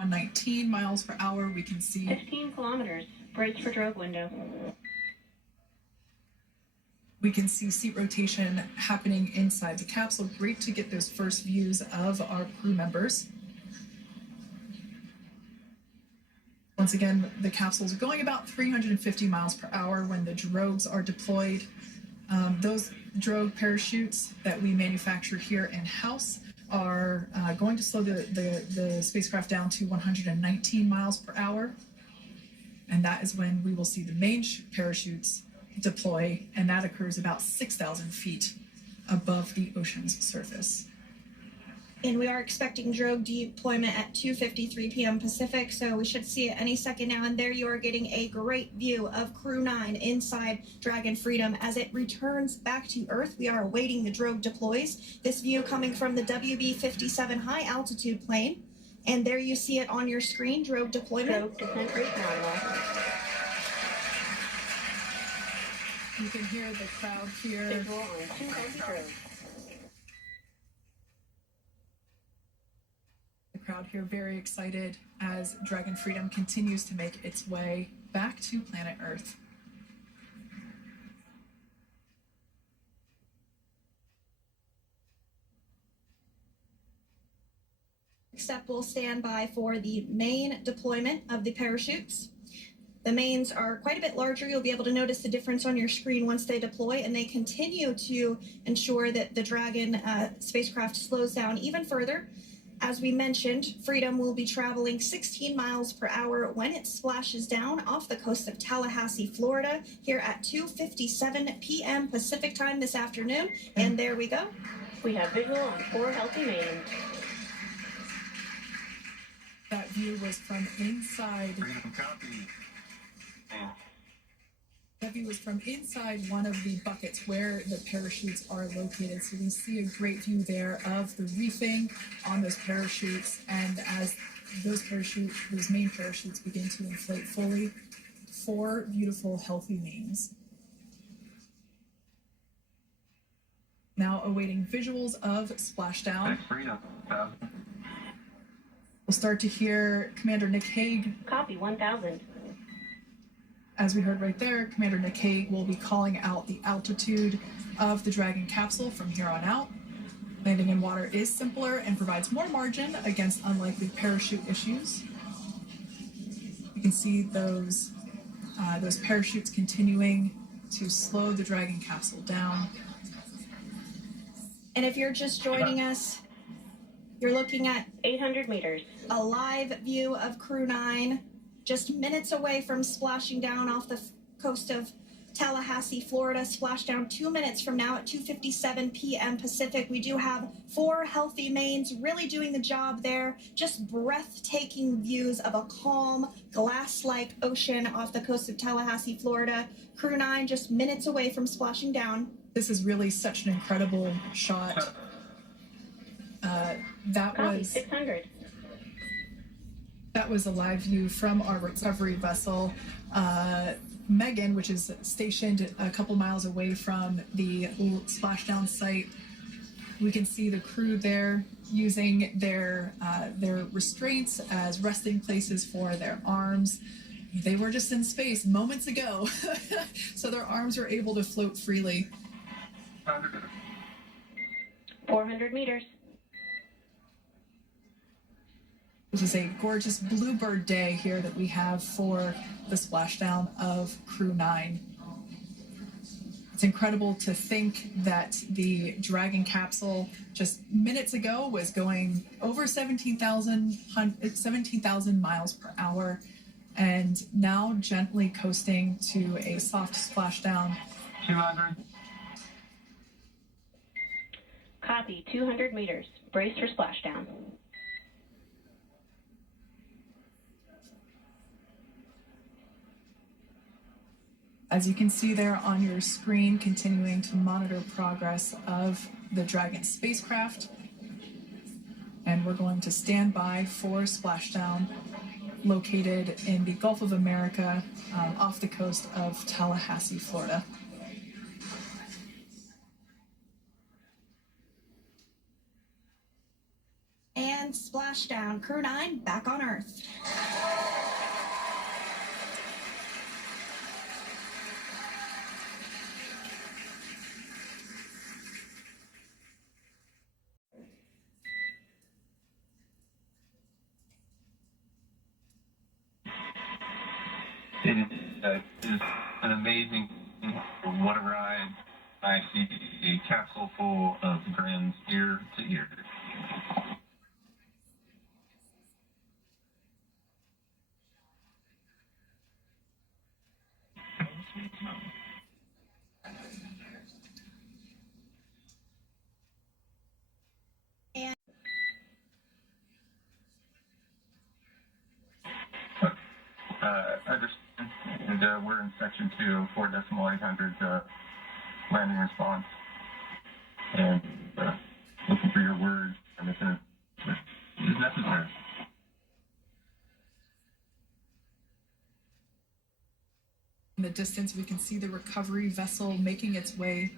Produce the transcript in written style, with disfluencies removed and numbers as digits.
119 miles per hour. We can see 15 kilometers. Brace for drogue window. We can see seat rotation happening inside the capsule. Great to get those first views of our crew members. Once again, the capsules are going about 350 miles per hour when the drogues are deployed. Those drogue parachutes that we manufacture here in-house are going to slow the spacecraft down to 119 miles per hour. And that is when we will see the main parachutes deploy, and that occurs about 6,000 feet above the ocean's surface. And we are expecting drogue deployment at 2:53 p.m. Pacific, so we should see it any second now. And there you are getting a great view of Crew 9 inside Dragon Freedom as it returns back to Earth. We are awaiting the drogue deploys. This view coming from the WB-57 high altitude plane. And there you see it on your screen, drogue deployment. Drogue descent rate nominal. You can hear the crowd here. Visual on 2 heavy drogues. The crowd here very excited as Dragon Freedom continues to make its way back to planet Earth. Next up, we'll stand by for the main deployment of the parachutes. The mains are quite a bit larger. You'll be able to notice the difference on your screen once they deploy, and they continue to ensure that the Dragon spacecraft slows down even further. As we mentioned, Freedom will be traveling 16 miles per hour when it splashes down off the coast of Tallahassee, Florida, here at 2:57 p.m. Pacific time this afternoon. And there we go. We have visual on 4 healthy mains. That view was from inside. That view was from inside one of the buckets where the parachutes are located. So we see a great view there of the reefing on those parachutes. And as those main parachutes begin to inflate fully, 4 beautiful, healthy mains. Now awaiting visuals of splashdown. We'll start to hear Commander Nick Hague. Copy 1000. As we heard right there, Commander Nick Hague will be calling out the altitude of the Dragon capsule from here on out. Landing in water is simpler and provides more margin against unlikely parachute issues. You can see those parachutes continuing to slow the Dragon capsule down. And if you're just joining us, you're looking at 800 meters. A live view of Crew 9, just minutes away from splashing down off the coast of Tallahassee, Florida. Splashdown 2 minutes from now at 2:57 p.m. Pacific. We do have 4 healthy mains really doing the job there. Just breathtaking views of a calm, glass-like ocean off the coast of Tallahassee, Florida. Crew 9 just minutes away from splashing down. This is really such an incredible shot. Copy 600. That was a live view from our recovery vessel, Megan, which is stationed a couple miles away from the splashdown site. We can see the crew there using their restraints as resting places for their arms. They were just in space moments ago, so their arms are able to float freely. 400 meters. This is a gorgeous bluebird day here that we have for the splashdown of Crew 9. It's incredible to think that the Dragon capsule just minutes ago was going over 17,000 miles per hour, and now gently coasting to a soft splashdown. 200. Copy 200 meters. Brace for splashdown. As you can see there on your screen, continuing to monitor progress of the Dragon spacecraft. And we're going to stand by for splashdown located in the Gulf of America off the coast of Tallahassee, Florida. And splashdown. Crew 9 back on Earth. is an amazing what a ride. I see a capsule full of grins ear to ear. Understand, and we're in section 2, 4.800 landing response, and looking for your words, and if it is necessary. In the distance, we can see the recovery vessel making its way